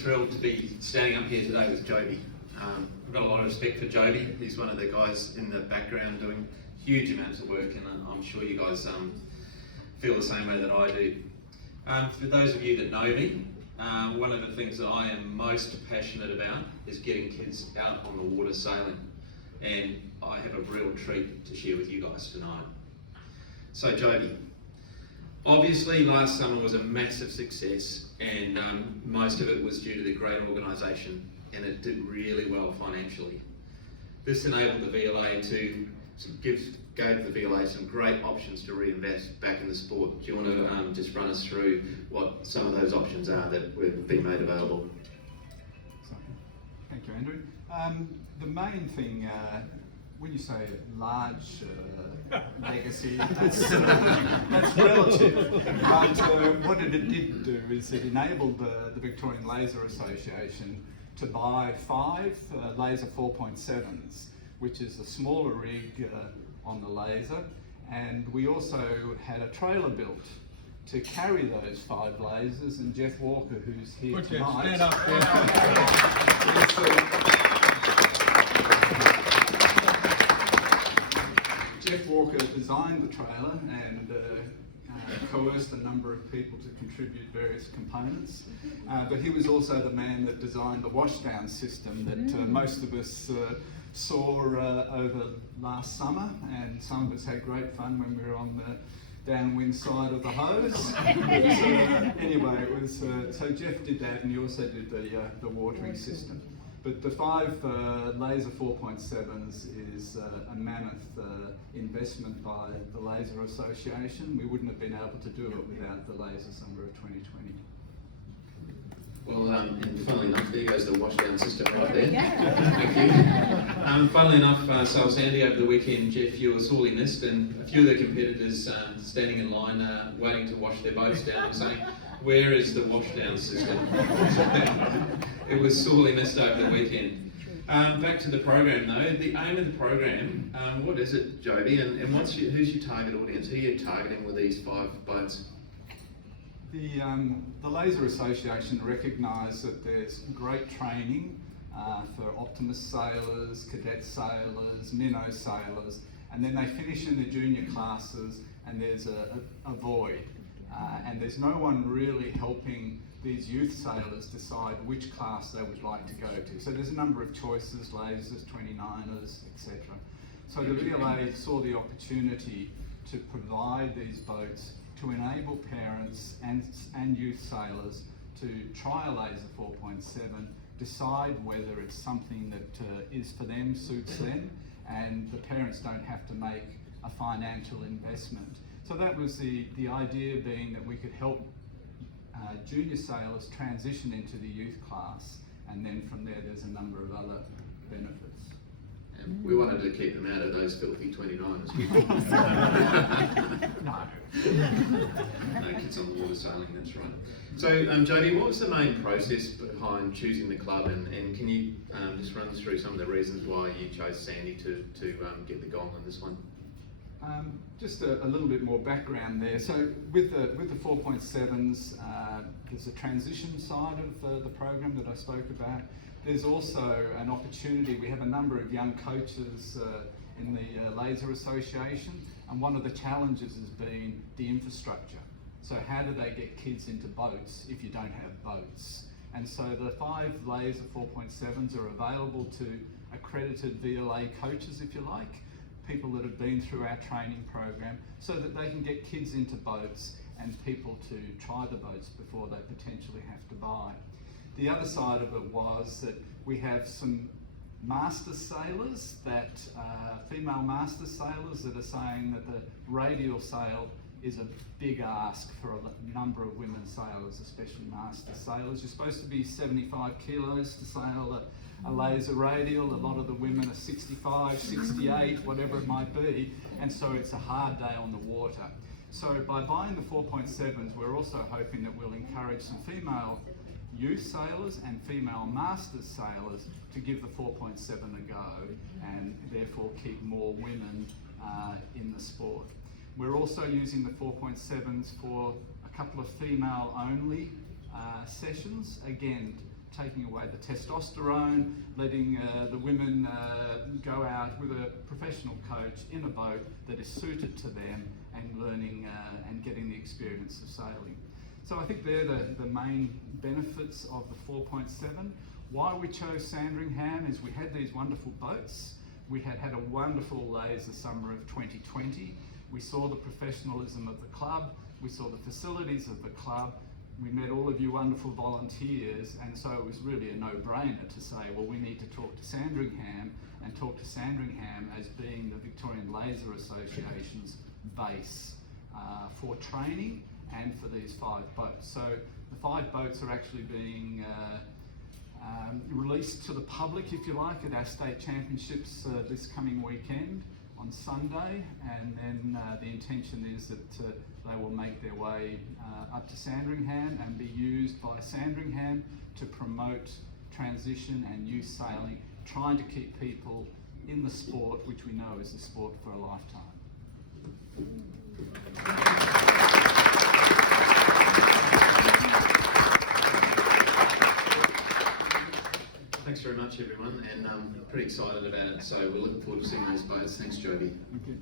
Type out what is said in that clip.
thrilled to be standing up here today with Joby. I've got a lot of respect for Joby. He's one of the guys in the background doing huge amounts of work, and I'm sure you guys feel the same way that I do. For those of you that know me, one of the things that I am most passionate about is getting kids out on the water sailing, and I have a real treat to share with you guys tonight. So Joby, obviously last summer was a massive success, and most of it was due to the great organisation, and it did really well financially. This enabled the VLA gave the VLA some great options to reinvest back in the sport. Do you want to just run us through what some of those options are that have been made available? Thank you, Andrew. The main thing, when you say large legacy, that's relative. But what it did do is it enabled the Victorian Laser Association to buy 5 Laser 4.7s, which is a smaller rig on the Laser, and we also had a trailer built to carry those 5 lasers, and Jeff Walker, who's here tonight. Stand up, Jeff Walker designed the trailer and coerced a number of people to contribute various components, but he was also the man that designed the washdown system that most of us saw over last summer, and some of us had great fun when we were on the downwind side of the hose. Anyway, it was so Jeff did that, and he also did the watering system. But the 5 Laser 4.7s is a mammoth investment by the Laser Association. We wouldn't have been able to do it without the laser summer of 2020. Well, and funnily enough, there goes the washdown system right there. Yeah. Thank you. Funnily enough, so I was handy over the weekend, Jeff. You were sorely missed, and a few of the competitors standing in line waiting to wash their boats down and saying, "Where is the washdown system?" It was sorely missed over the weekend. Back to the program though. The aim of the program, what is it, Joby, and who's your target audience? Who are you targeting with these 5 boats? The Laser Association recognised that there's great training for Optimus sailors, cadet sailors, minnow sailors, and then they finish in the junior classes and there's a void. And there's no one really helping these youth sailors decide which class they would like to go to. So there's a number of choices, lasers, 29ers, etc. So the VLA saw the opportunity to provide these boats to enable parents and youth sailors to try a Laser 4.7, decide whether it's something that is for them, suits them, and the parents don't have to make a financial investment. So that was the idea, being that we could help junior sailors transition into the youth class, and then from there there's a number of other benefits. And we wanted to keep them out of those filthy 29ers. No. No kids on the water sailing, that's right. So, Jody, what was the main process behind choosing the club, and can you just run through some of the reasons why you chose Sandy to get the goal in this one? Just a little bit more background there. So with the 4.7s, there's a transition side of the program that I spoke about. There's also an opportunity. We have a number of young coaches in the Laser Association, and one of the challenges has been the infrastructure. So how do they get kids into boats if you don't have boats? And so the 5 Laser 4.7s are available to accredited VLA coaches, if you like, people that have been through our training program, so that they can get kids into boats and people to try the boats before they potentially have to buy. The other side of it was that we have some master sailors, female master sailors, that are saying that the radial sail is a big ask for a number of women sailors, especially master sailors. You're supposed to be 75 kilos to sail a laser radial. A lot of the women are 65, 68, whatever it might be, and so it's a hard day on the water. So by buying the 4.7s, we're also hoping that we'll encourage some female youth sailors and female masters sailors to give the 4.7 a go, and therefore keep more women in the sport. We're also using the 4.7s for a couple of female only sessions, again taking away the testosterone, letting the women go out with a professional coach in a boat that is suited to them, and learning and getting the experience of sailing. So I think they're the main benefits of the 4.7. Why we chose Sandringham is we had these wonderful boats. We had a wonderful laser summer of 2020. We saw the professionalism of the club. We saw the facilities of the club. We met all of you wonderful volunteers, and so it was really a no-brainer to say, well, we need to talk to Sandringham, and talk to Sandringham as being the Victorian Laser Association's base for training and for these 5 boats. So the 5 boats are actually being released to the public, if you like, at our state championships this coming weekend on Sunday, and then the intention is that they will make their way up to Sandringham and be used by Sandringham to promote transition and youth sailing, trying to keep people in the sport, which we know is a sport for a lifetime. Thanks very much, everyone, and I'm pretty excited about it. So we're looking forward to seeing those boats. Thanks, Jody. Thank you.